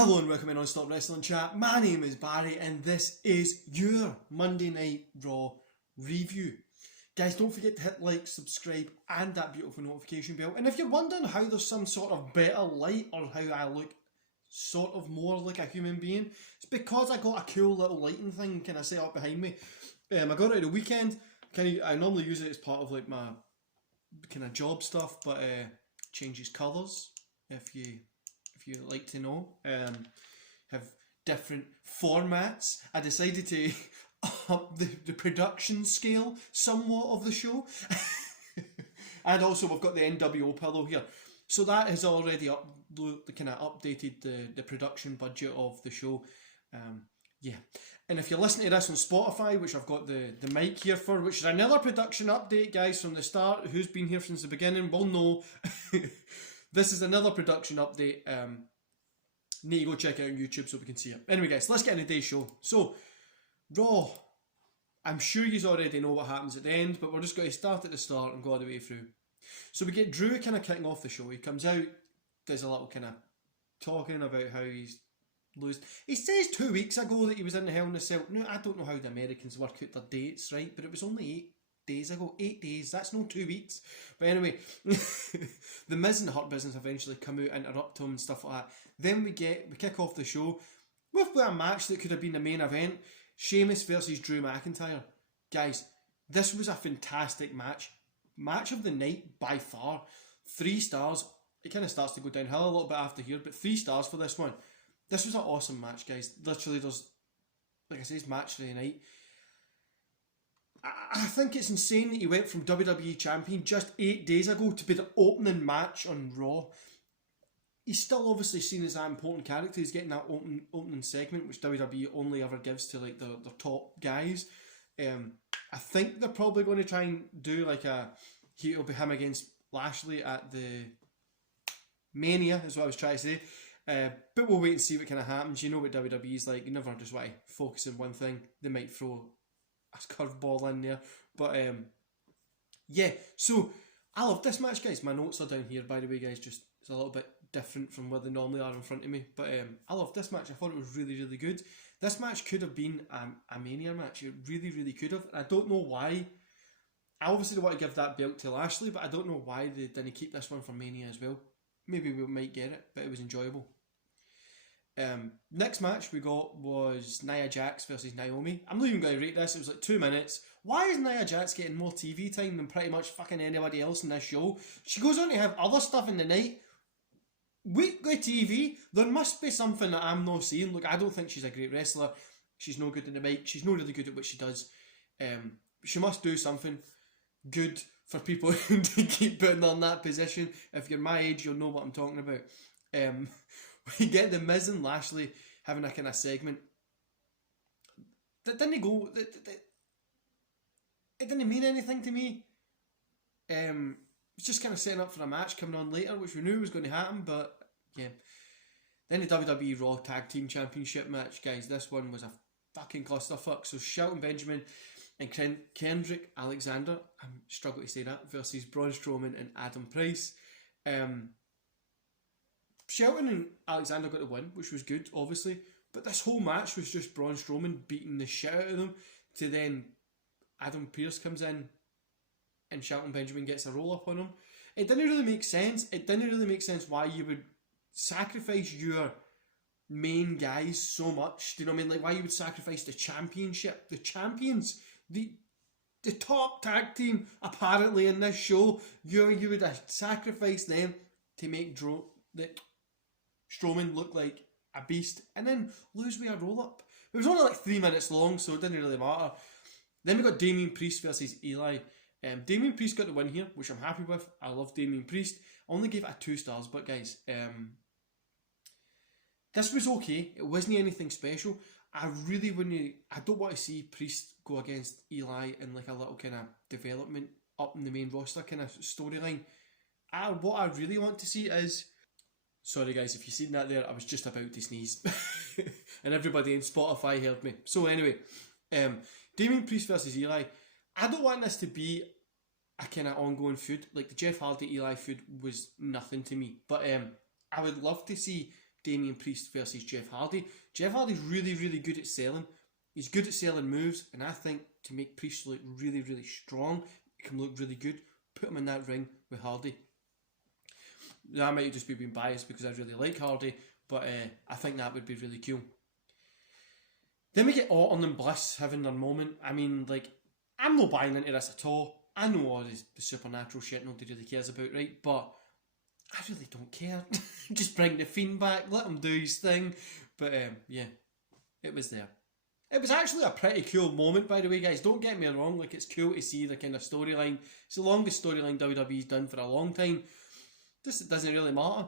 Hello and welcome in Non-Stop Wrestling Chat. My name is Barry and this is your Monday Night Raw review. Guys, don't forget to hit like, subscribe and that beautiful notification bell. And if you're wondering how there's some sort of better light or how I look sort of more like a human being, it's because I got a cool little lighting thing kind of set up behind me. I got it at the weekend. I normally use it as part of like my kind of job stuff, but changes colours if you like to know. Have different formats. I decided to up the production scale somewhat of the show. And also we've got the NWO pillow here. So that has already updated the production budget of the show. Yeah. And if you're listening to this on Spotify, which I've got the mic here for, which is another production update, guys, from the start, who's been here since the beginning will know. This is another production update. Need to go check it out on YouTube so we can see it. Anyway, guys, let's get into today's show. So, Raw. I'm sure you already know what happens at the end, but we're just going to start at the start and go all the way through. So we get Drew kind of kicking off the show. He comes out, does a little kind of talking about how he's lost. He says 2 weeks ago that he was in the Hell in a Cell. No, I don't know how the Americans work out their dates, right? But it was only 8 days ago. 8 days, that's no 2 weeks. But anyway, the Miz and the Hurt Business eventually come out, interrupt him and stuff like that. Then we kick off the show with a match that could have been the main event. Sheamus versus Drew McIntyre. Guys, this was a fantastic match. Match of the night by far. 3 stars. It kind of starts to go downhill a little bit after here, but 3 stars for this one. This was an awesome match, guys. Literally, there's, like I say, it's match of the night. I think it's insane that he went from WWE Champion just 8 days ago to be the opening match on Raw. He's still obviously seen as that important character. He's getting that opening segment, which WWE only ever gives to like their top guys. I think they're probably going to try and do like it'll be him against Lashley at the Mania, is what I was trying to say. But we'll wait and see what kind of happens. You know what WWE's like. You never just want to focus on one thing. They might throw a curveball in there. But yeah, so I love this match, guys. My notes are down here, by the way, guys. Just it's a little bit different from where they normally are in front of me. But I love this match. I thought it was really, really good. This match could have been a Mania match. It really, really could have. And I don't know why. I obviously don't want to give that belt to Lashley, but I don't know why they didn't keep this one for Mania as well. Maybe we might get it, but it was enjoyable. Next match we got was Nia Jax versus Naomi. I'm not even going to rate this. It was like 2 minutes. Why is Nia Jax getting more TV time than pretty much fucking anybody else in this show? She goes on to have other stuff in the night. Weekly TV. There must be something that I'm not seeing. Look, I don't think she's a great wrestler. She's no good in the mic. She's not really good at what she does. She must do something good for people to keep putting her in that position. If you're my age, you'll know what I'm talking about. We get the Miz and Lashley having a kind of segment. That didn't go. It didn't mean anything to me. It's just kind of setting up for a match coming on later, which we knew was going to happen. But yeah, then the WWE Raw Tag Team Championship match, guys. This one was a fucking clusterfuck. So Shelton Benjamin and Kendrick Alexander, I'm struggling to say that, versus Braun Strowman and Adam Price. Shelton and Alexander got the win, which was good, obviously. But this whole match was just Braun Strowman beating the shit out of them. To then Adam Pearce comes in and Shelton Benjamin gets a roll up on him. It didn't really make sense. It didn't really make sense why you would sacrifice your main guys so much. Do you know what I mean? Like why you would sacrifice the championship, the champions, the top tag team apparently in this show. You would sacrifice them to make Strowman look like a beast and then lose with a roll up. It was only like 3 minutes long, so it didn't really matter. Then we got Damien Priest versus Eli. Damien Priest got the win here, which I'm happy with. I love Damien Priest. I only gave it a 2 stars, but guys, this was okay. It wasn't anything special. I don't want to see Priest go against Eli in like a little kind of development up in the main roster kind of storyline. What I really want to see is... Sorry guys, if you've seen that there, I was just about to sneeze. And everybody in Spotify heard me. So anyway, Damien Priest versus Eli. I don't want this to be a kind of ongoing feud. Like the Jeff Hardy Eli feud was nothing to me. But I would love to see Damien Priest versus Jeff Hardy. Jeff Hardy's really, really good at selling. He's good at selling moves, and I think to make Priest look really, really strong, he can look really good, put him in that ring with Hardy. That might just be being biased because I really like Hardy, but I think that would be really cool. Then we get Orton and Bliss having their moment. I mean, like, I'm not buying into this at all. I know all the supernatural shit nobody really cares about, right? But I really don't care. Just bring the Fiend back, let him do his thing. But yeah, it was there. It was actually a pretty cool moment, by the way, guys. Don't get me wrong. Like, it's cool to see the kind of storyline. It's the longest storyline WWE's done for a long time. This doesn't really matter.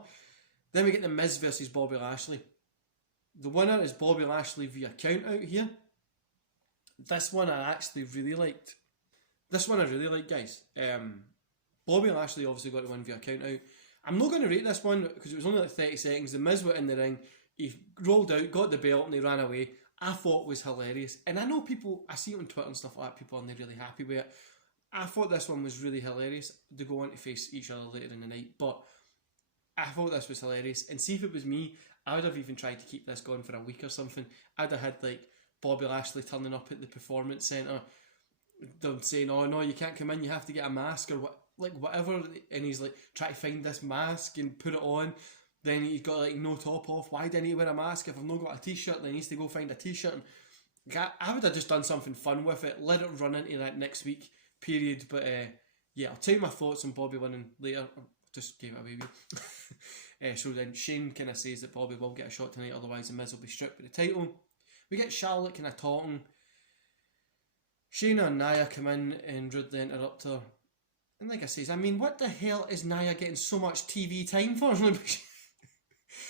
Then we get The Miz versus Bobby Lashley. The winner is Bobby Lashley via count out here. This one I actually really liked. This one I really like, guys. Bobby Lashley obviously got the win via count out. I'm not going to rate this one because it was only like 30 seconds. The Miz went in the ring. He rolled out, got the belt, and he ran away. I thought it was hilarious. And I know people, I see it on Twitter and stuff like that, people aren't really happy with it. I thought this one was really hilarious. They go on to face each other later in the night. But I thought this was hilarious. And see, if it was me, I would have even tried to keep this going for a week or something. I'd have had like Bobby Lashley turning up at the Performance Centre. Them saying, oh no, you can't come in, you have to get a mask or what, like whatever. And he's like, try to find this mask and put it on. Then he's got like no top off. Why didn't he wear a mask? If I've not got a t-shirt, then he needs to go find a t-shirt. And I would have just done something fun with it. Let it run into that next week period. But yeah, I'll tell you my thoughts on Bobby winning later. Just gave it away. So then Shane kind of says that Bobby will get a shot tonight, otherwise the Miz will be stripped with the title. We get Charlotte kind of talking. Shayna and Nia come in and Riddle interrupt her. And like I says, I mean, what the hell is Nia getting so much TV time for?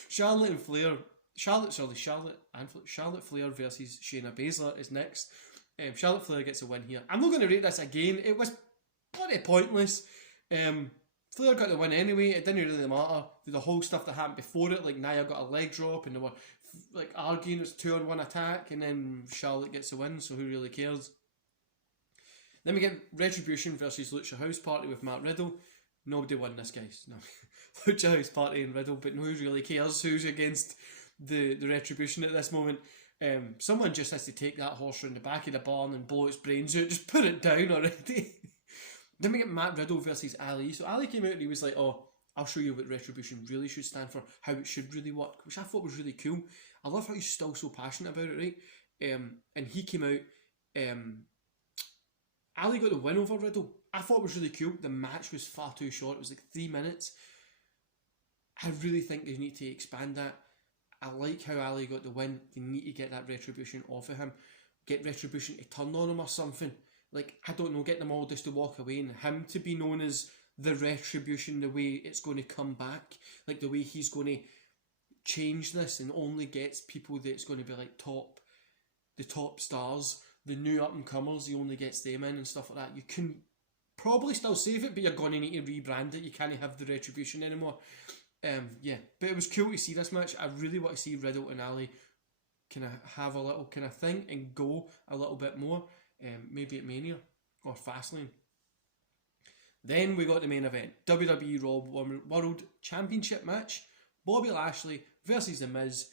Charlotte and Flair, Charlotte Flair versus Shayna Baszler is next. Charlotte Flair gets a win here. I'm not going to rate this again. It was bloody pointless. Flair got the win anyway. It didn't really matter. The whole stuff that happened before it, like Nia got a leg drop and they were like arguing. It's 2-on-1 attack, and then Charlotte gets a win. So who really cares? Then we get Retribution versus Lucha House Party with Matt Riddle. Nobody won this, guys. No. Lucha House Party and Riddle, but no one really cares who's against the Retribution at this moment. Someone just has to take that horse around the back of the barn and blow its brains out. Just put it down already. Then we get Matt Riddle versus Ali. So Ali came out and he was like, oh, I'll show you what Retribution really should stand for, how it should really work, which I thought was really cool. I love how he's still so passionate about it, right? And he came out, Ali got the win over Riddle. I thought it was really cool. The match was far too short. It was like 3 minutes. I really think they need to expand that. I like how Ali got the win. They need to get that Retribution off of him. Get Retribution to turn on him or something. Like, I don't know, get them all just to walk away and him to be known as the Retribution, the way it's going to come back. Like, the way he's going to change this and only gets people that's going to be like the top stars, the new up-and-comers, he only gets them in and stuff like that. You can probably still save it, but you're going to need to rebrand it. You can't have the Retribution anymore. Yeah, but it was cool to see this match. I really want to see Riddle and Ali kind of have a little kind of thing and go a little bit more. Maybe at Mania or Fastlane. Then we got the main event, WWE Raw World Championship match. Bobby Lashley versus The Miz.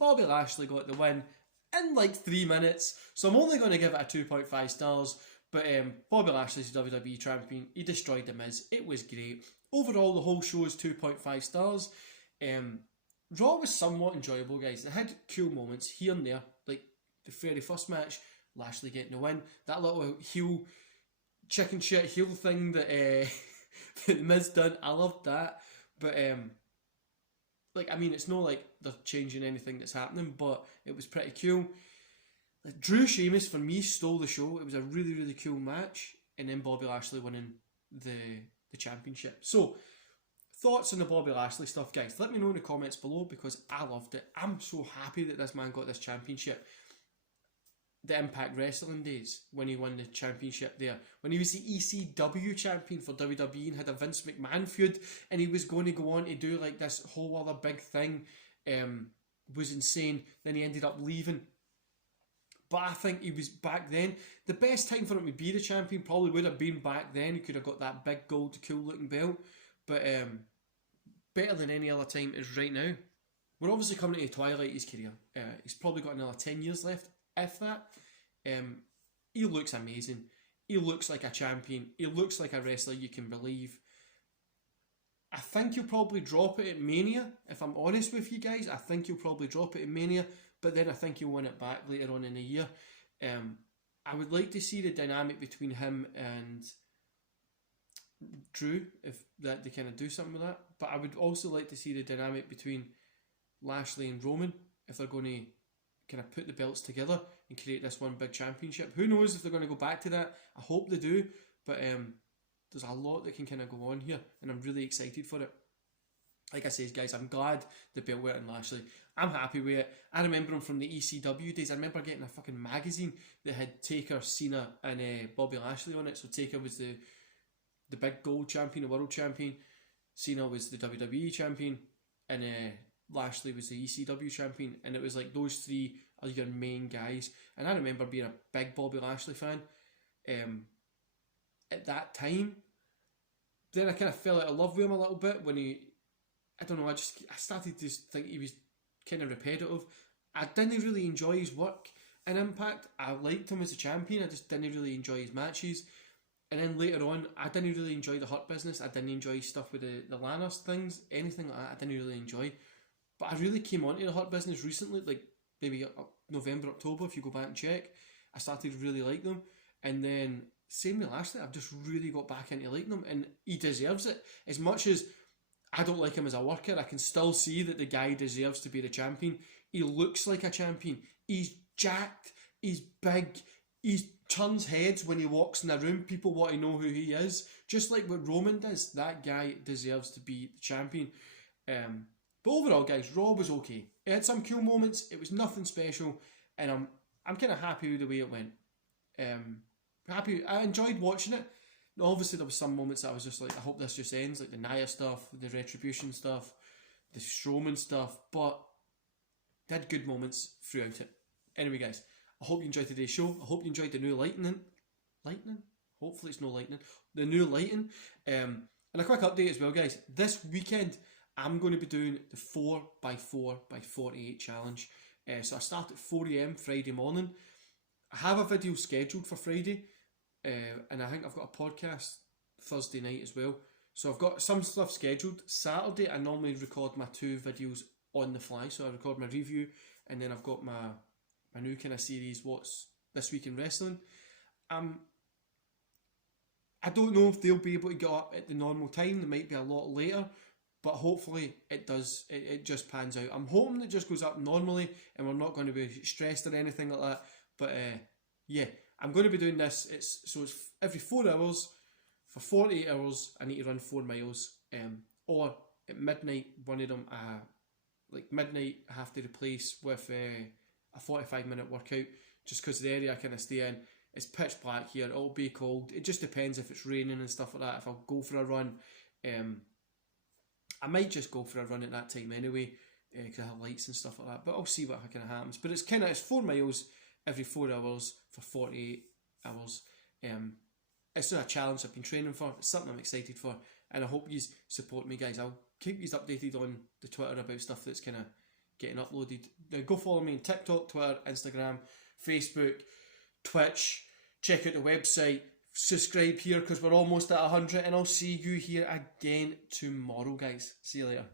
Bobby Lashley got the win in like 3 minutes, so I'm only going to give it a 2.5 stars. But Bobby Lashley's WWE champion. He destroyed The Miz. It was great. Overall, the whole show is 2.5 stars. Raw was somewhat enjoyable, guys. It had cool moments here and there, like the very first match, Lashley getting the win. That little heel, chicken shit heel thing that, that The Miz done, I loved that. But, like, I mean, it's not like they're changing anything that's happening, but it was pretty cool. Like, Drew Sheamus, for me, stole the show. It was a really, really cool match. And then Bobby Lashley winning the championship. So, thoughts on the Bobby Lashley stuff, guys? Let me know in the comments below because I loved it. I'm so happy that this man got this championship. The Impact Wrestling days when he won the championship there. When he was the ECW champion for WWE and had a Vince McMahon feud and he was going to go on to do like this whole other big thing. Was insane. Then he ended up leaving. But I think he was back then. The best time for him to be the champion probably would have been back then. He could have got that big gold cool looking belt. But better than any other time is right now. we're obviously coming to the twilight of his career. He's probably got another 10 years left, if that. He looks amazing. He looks like a champion. He looks like a wrestler you can believe. I think he'll probably drop it at Mania, if I'm honest with you guys. I think he'll probably drop it at Mania, but then I think he'll win it back later on in the year. I would like to see the dynamic between him and Drew, if that they kind of do something with that. But I would also like to see the dynamic between Lashley and Roman, if they're going to kind of put the belts together and create this one big championship. Who knows if they're going to go back to that? I hope they do, but there's a lot that can kind of go on here, and I'm really excited for it. Like I said, guys, I'm glad the belt went on Lashley. I'm happy with it. I remember him from the ECW days. I remember getting a fucking magazine that had Taker, Cena, and Bobby Lashley on it. So Taker was the big gold champion, the world champion. Cena was the WWE champion, and Lashley was the ECW champion. And it was like those three are your main guys. And I remember being a big Bobby Lashley fan at that time. Then I kind of fell out of love with him a little bit when I don't know, I started to think he was kind of repetitive. I didn't really enjoy his work in Impact. I liked him as a champion, I just didn't really enjoy his matches. And then later on, I didn't really enjoy the Hurt Business. I didn't enjoy stuff with the Lanners things, anything like that I didn't really enjoy. But I really came onto the Hurt Business recently, like maybe November, October, if you go back and check. I started to really like them. And then, same with Lashley, I've just really got back into liking him, and he deserves it. As much as I don't like him as a worker, I can still see that the guy deserves to be the champion. He looks like a champion. He's jacked. He's big. He turns heads when he walks in a room. People want to know who he is. Just like what Roman does. That guy deserves to be the champion. But overall, guys, Raw was okay. It had some cool moments. It was nothing special. And I'm kind of happy with the way it went. Happy. I enjoyed watching it. Obviously, there was some moments that I was just like, I hope this just ends, like the Nia stuff, the Retribution stuff, the Strowman stuff, but they had good moments throughout it. Anyway, guys, I hope you enjoyed today's show. I hope you enjoyed the new lighting? Hopefully it's no lightning. The new lighting. And a quick update as well, guys. This weekend, I'm going to be doing the 4x4x48 challenge. So I start at 4 AM Friday morning. I have a video scheduled for Friday. And I think I've got a podcast Thursday night as well. So I've got some stuff scheduled. Saturday I normally record my 2 videos on the fly. So I record my review, and then I've got my new kind of series, What's This Week in Wrestling. I don't know if they'll be able to get up at the normal time. They might be a lot later, but hopefully it does. It just pans out. I'm hoping it just goes up normally and we're not going to be stressed or anything like that. But yeah, I'm going to be doing this. It's every 4 hours for 48 hours. I need to run 4 miles. Or at midnight, one of them, like midnight, I have to replace with a 45-minute workout. Just because the area I kind of stay in, it's pitch black here. It'll be cold. It just depends if it's raining and stuff like that. If I'll go for a run, I might just go for a run at that time anyway, because I have lights and stuff like that. But I'll see what kind of happens. But it's 4 miles every 4 hours for 48 hours. It's just a challenge I've been training for. It's something I'm excited for, and I hope you support me, guys. I'll keep you updated on the Twitter about stuff that's kind of getting uploaded. Now go follow me on TikTok, Twitter, Instagram, Facebook, Twitch. Check out the website. Subscribe here because we're almost at 100, and I'll see you here again tomorrow, guys. See you later.